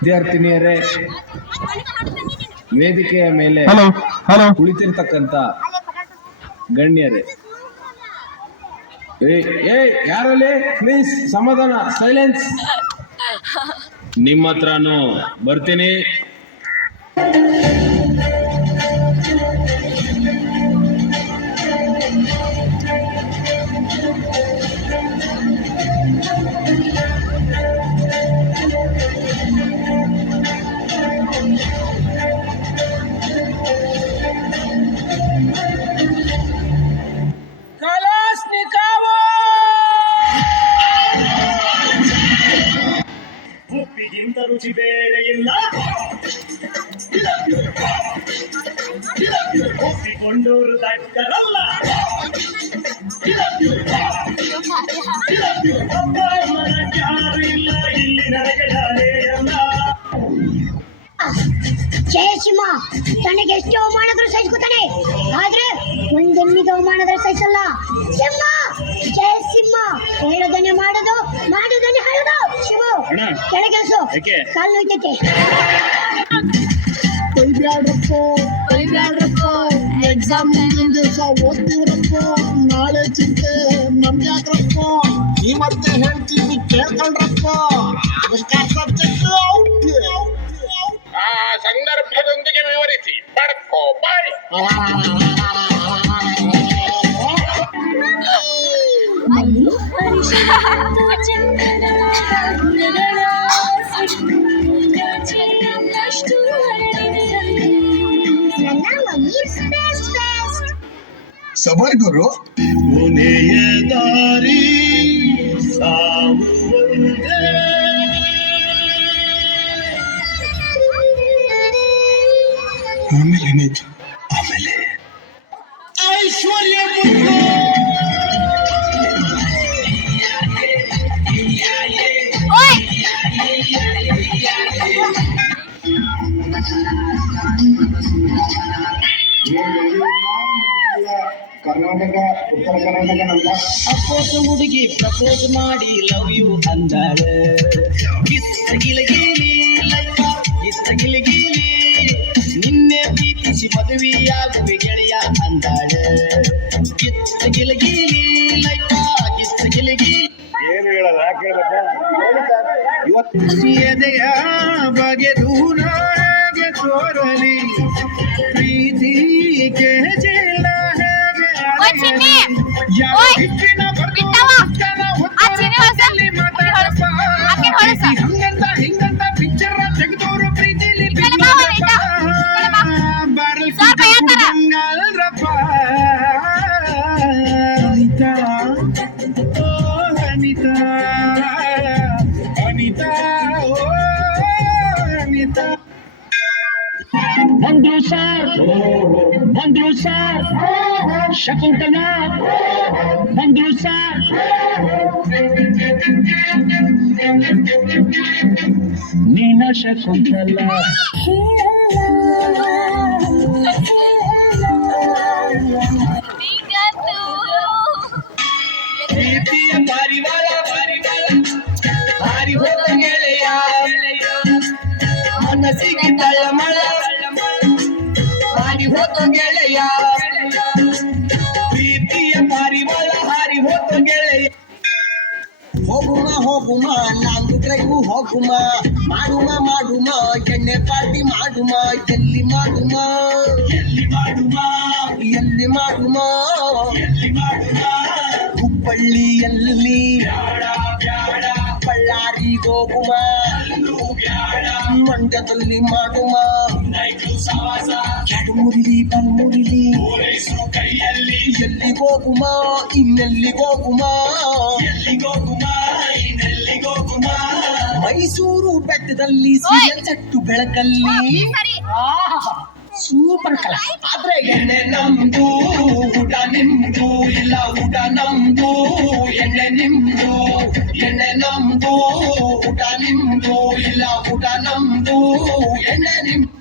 ವಿದ್ಯಾರ್ಥಿನಿಯರೇ, ವೇದಿಕೆಯ ಮೇಲೆ ಕುಳಿತಿರ್ತಕ್ಕಂಥ ಗಣ್ಯರೇ, ಯಾರಲ್ಲಿ ಪ್ಲೀಸ್ ಸಮಾಧಾನ, ಸೈಲೆನ್ಸ್. ನಿಮ್ಮ ಹತ್ರನೂ ಬರ್ತೀನಿ. ಉಪ್ಪಿಗಿಂತ ರುಚಿ ಬೇರೆ ಇಲ್ಲ, ಒಪ್ಪಿಕೊಂಡವರು ದಡ್ಡರಲ್ಲ. ಅಪ್ಪ ಅಮ್ಮನ ಯಾರು ಇಲ್ಲ ಇಲ್ಲಿ, ನನಗೆ ನಾನೇ ಅಲ್ಲ. ಜಯಸಿಂಹ ತನಗೆ ಎಷ್ಟು ಅವಮಾನಗಳು ಸಹಿಸ್ಕೊತಾನೆ, ಆದ್ರೆ ಒಂದೆಮ್ಮಿಗೆ ಅವಮಾನಗಳು ಸಹಿಸಲ್ಲ. ಸಿಂಹ ಜಯಸಿಂಹ ಹೇಳೋದನ್ನೇ ಮಾಡೋದು, ಮಾಡೋದನ್ನೇ ಹೇಳೋದು. ಶಿವು ಕೆಳಗೆಲ್ಸು, ಕಾಲು ನೋಯ್ತೈತೆ. ಎಕ್ಸಾಮ್ ಮುಂದಿನ ದಿವಸ ಓದ್ತಿವ್ರಪ್ಪ, ನಾಳೆ ಚಿಂತೆ ನಮ್ಗ್ಯಾಕ್ರಪ್ಪ, ಈ ಮತ್ತೆ ಹೇಳ್ತೀವಿ ಕೇಳ್ಕೊಂಡ್ರಪ್ಪ. ಸಬ್ಜೆಕ್ಟ್ ಆ ಸಂದರ್ಭದೊಂದಿಗೆ ವಿವರಿಸಿ ಪಡ್ಕೋ ಬಾಯ್. ಸಬರ್ ಗುರು. ಕೊನೆಯ ದಾರಿ ಸಾವು ಒಂದೇ. ಆಮೇಲೆ ಏನಾಯ್ತು? ಆಮೇಲೆ ಐಶ್ವರ್ಯ ಕರ್ನಾಟಕ, ಉತ್ತರ ಕರ್ನಾಟಕ ನಮ್ಮ ಅಪ್ಪೋಸ ಹುಡುಗಿ ಪ್ರಪೋಸ್ ಮಾಡಿ ಲವ್ ಯು ಅಂದಾಳೆ. ಗಿತ್ತಗಿಲಗೀಲಿ ಲೈಫ ಗಿತ್ತಗಿಲಗೀಲಿ, ನಿನ್ನೆ ಪ್ರೀತಿಸಿ ಮದುವೆಯಾಗುವೆ ಗೆಳೆಯ ಅಂದಾಳೆ. ಗಿತ್ತಗಿಲಗೀಲಿ ಲೈಫ ಗಿತ್ತಗಿಲಗೀಲಿ. ಏನು ಹೇಳಲ್ಲ, ಯಾಕೆ ಹೇಳ್ಬೇಕಾ? ಎದೆಯ ಬಗೆದು ನಾಗೆ ತೋರಲಿ, ಪ್ರೀತಿಗೆ ಜಿಲ್ಲ ಹಿಂಗಂತ ಪಿಕ್ಚರ್ ತೆಗೆದೋರು ಪ್ರೀತಿಲಿ ಬಂಗಾಳರಪ್ಪ. ಅನಿತಾ ಓ ಅನಿತಾ, ಅನಿತಾ ಓ ಅನಿತಾ. ಬಂದ್ರು ಸರ್ ಶಕುಂತಲ, ಬಂದ್ರು ಸರ್. ನೀನ ಶಕುಂತಲ ಪ್ರೀತಿಯ ಪಾರಿವಾಳ ಹಾರಿ ಹೋದ ಗೆಳೆಯ, ಮನಸ್ಸಿಗೆ ತಳಮಳ ಹಾರಿ ಹೋದ ಗೆಳೆಯ. ಪ್ರೀತಿಯ ಪಾರಿವಾಳ ಹಾರಿ ಹೋದ ಗೆಳೆಯ. ಹೋಗುಮ ಲಾಂಗ್ ಡ್ರೈವ್ ಹೋಗುಮ, ಮಾಡುಮ ಎಣ್ಣೆ ಪಾರ್ಟಿ ಮಾಡುಮ, ಎಲ್ಲಿ ಮಾಡುಮ ಹುಬ್ಬಳ್ಳಿಯಲ್ಲಿ ಬಳ್ಳಾರಿಗೆ ಹೋಗುಮ, ಮಂಡ್ಯದಲ್ಲಿ ಮಾಡುಮ, ಎಡಮುರಿಲಿ ಬಲ್ಮುರಿಲಿ ಎಲ್ಲಿಗೋಗುಮ, ಇನ್ನೆಲ್ಲಿಗೋಗುಮ, ಮೈಸೂರು ಬೆಟ್ಟದಲ್ಲಿ ಸೀರಿಯಲ್ ಸೆಟ್ಟು ಬೆಳಕಲ್ಲಿ ಸೂಪರ್ ಕಲಾ. ಆದ್ರೆ ಎಣ್ಣೆ ನಮ್ದು ಊಟ ನಿಮ್ದು, ಇಲ್ಲ ಊಟ ನಮ್ದು ಎಣ್ಣೆ ನಿಮ್ದು, ಎಣ್ಣೆ ನಮ್ದು ಊಟ ನಿಮ್ದು, ಇಲ್ಲ ಊಟ ನಮ್ದು ಎಣ್ಣೆ ನಿಮ್ದು.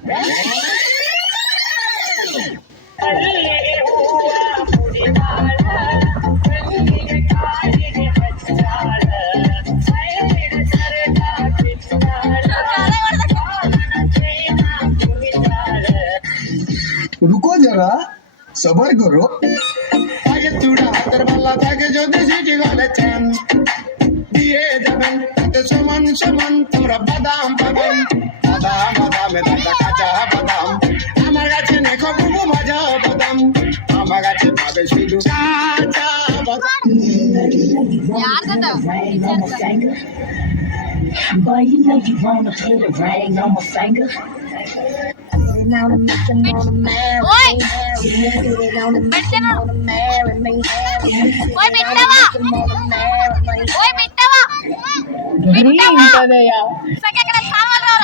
ಕಾಡಿಗೆ ಹಚ್ಚಾಳ, सबर करो আগে চূড়া হাতের পাল্লা থাকে যদি সিটি গলে চান দিয়ে যাবেন তাতে সমান সমান তোমরা বাদাম পাবেন বাদাম বাদামে দাদা কাঁচা বাদাম আমার কাছে নেখো বুবু ভাজা বাদাম আমার কাছে পাবে শুধু কাঁচা বাদাম Boy, you know you wanna put a ring on my finger. Now to make them wanna marry me. Put it on the make them wanna marry me. Oi, bittava! Oi, bittava! ಸಕ್ಯಾಕಡೆ ಸಾವಲ್ರವ್ರ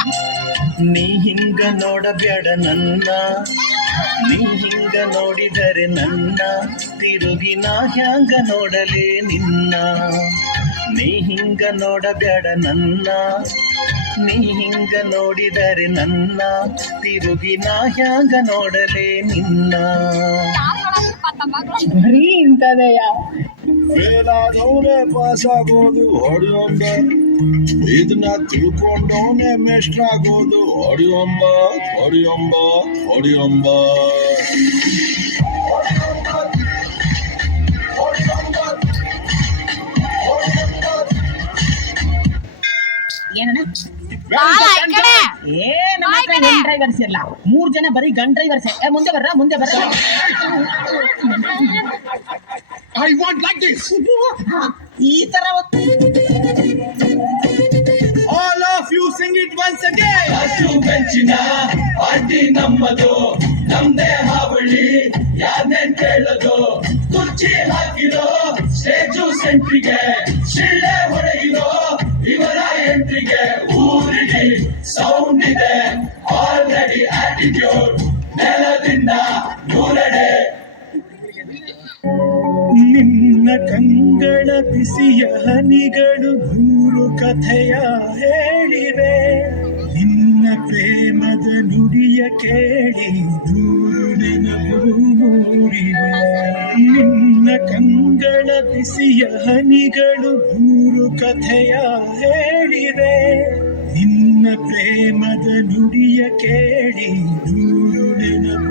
ನೀ ಹಿಂಗ ನೋಡಬ್ಯಾಡ ನನ್ನ ನೀ ಹಿಂಗ ನೋಡಿದರೆ ನನ್ನ ತಿರುಗಿ ನಾ ಹ್ಯಾಂಗ ನೋಡಲೇ ನಿನ್ನ ನೀ ಹಿಂಗ ನೋಡಬ್ಯಾಡ ನನ್ನ ನೀ ಹಿಂಗ ನೋಡಿದರೆ ನನ್ನ ತಿರುಗಿ ನಾ ಹ್ಯಾಂಗ ನೋಡಲೇ ನಿನ್ನ ಬರೀ ಇಂತದೆಯಾ ಫೇಲಾದವನೇ ಪಾಸ್ ಆಗೋದು ಹೊಡೆಯೊಂಬ ಇದನ್ನ ತಿಳ್ಕೊಂಡವನೇ ಮೆಸ್ಟ್ರ್ ಆಗೋದು ಹೊಡೆಯೊಂಬ ಹೊಡೆಯೊಂಬ ಹೊಡೆಯೊಂಬ ಏನಣ್ಣ ಏ ನಮ್ಮ ಹತ್ರ ಬಾಯ್ ಕಡೆ. ಗನ್ ಡ್ರೈವರ್ಸ್ ಇಲ್ಲ 3 ಜನ ಬರೀ ಗನ್ ಡ್ರೈವರ್ಸ್ ಮುಂದೆ ಬರ್ರ I want like this. ಈ ತರ All of you sing it once again. ಕಾಸು ಬೆಂಚಿನ ಪಾರ್ಟಿ ನಮ್ಮದು ನಮ್ದೇ ಹಾವಳಿ ಯಾರನ್ನೇ ಕೇಳೋದು ಕುರ್ಚಿ ಹಾಕಿರೋ ಸ್ಟೇಜು ಸೆಂಟ್ರಿಗೆ ಶಿಳ್ಳೆ ಹೊಡೆಯಿರೋ ಇವರ ಎಂಟ್ರಿಗೆ ಊರಿಗೆ ಸೌಂಡ್ ಇದೆ ಆಲ್ರೆಡಿ ಆಟಿಟ್ಯೂಡ್ ನೆಲದಿಂದ ನೂರಡೆ ನಿನ್ನ ಕಂಗಳ ಬಿಸಿಯ ಹನಿಗಳು ನೂರು ಕಥೆಯ ಹೇಳಿವೆ ನಿನ್ನ ಪ್ರೇಮದ ನುಡಿಯ ಕೇಳಿ ನೂರು ನೆನಪು ಮೂಡಿವೆ ನಿನ್ನ ಕಂಗಳ ಬಿಸಿಯ ಹನಿಗಳು ನೂರು ಕಥೆಯ ಹೇಳಿವೆ ನಿನ್ನ ಪ್ರೇಮದ ನುಡಿಯ ಕೇಳಿ ನೂರು ನೆನಪು